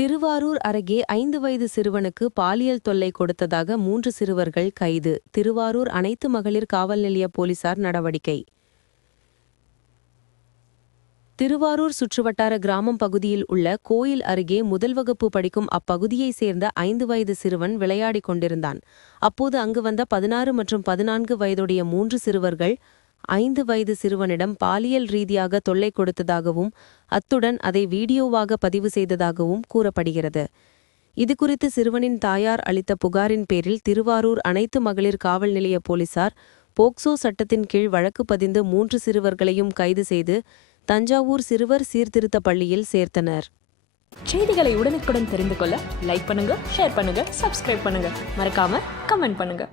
திருவாரூர் அருகே ஐந்து வயது சிறுவனுக்கு பாலியல் தொல்லை கொடுத்ததாக மூன்று சிறுவர்கள் கைது. திருவாரூர் அனைத்து மகளிர் காவல் நிலைய போலீசார் நடவடிக்கை. திருவாரூர் சுற்றுவட்டார கிராமம் பகுதியில் உள்ள கோயில் அருகே முதல் வகுப்பு படிக்கும் அப்பகுதியைச் சேர்ந்த ஐந்து வயது சிறுவன் விளையாடிக் கொண்டிருந்தான். அப்போது அங்கு வந்த பதினாறு மற்றும் பதினான்கு வயதுடைய மூன்று சிறுவர்கள் ஐந்து வயது சிறுவனிடம் பாலியல் ரீதியாக தொல்லை கொடுத்ததாகவும் அத்துடன் அதை வீடியோவாக பதிவு செய்ததாகவும் கூறப்படுகிறது. இதுகுறித்து சிறுவனின் தாயார் அளித்த புகாரின் பேரில் திருவாரூர் அனைத்து மகளிர் காவல் நிலைய போலீசார் போக்சோ சட்டத்தின் கீழ் வழக்கு பதிந்து மூன்று சிறுவர்களையும் கைது செய்து தஞ்சாவூர் சிறுவர் சீர்திருத்த பள்ளியில் சேர்த்தனர். செய்திகளை உடனுக்குடன் தெரிந்து கொள்ள லைக் பண்ணுங்க ஷேர் பண்ணுங்க சப்ஸ்கிரைப் பண்ணுங்க. மறக்காம கமெண்ட் பண்ணுங்க.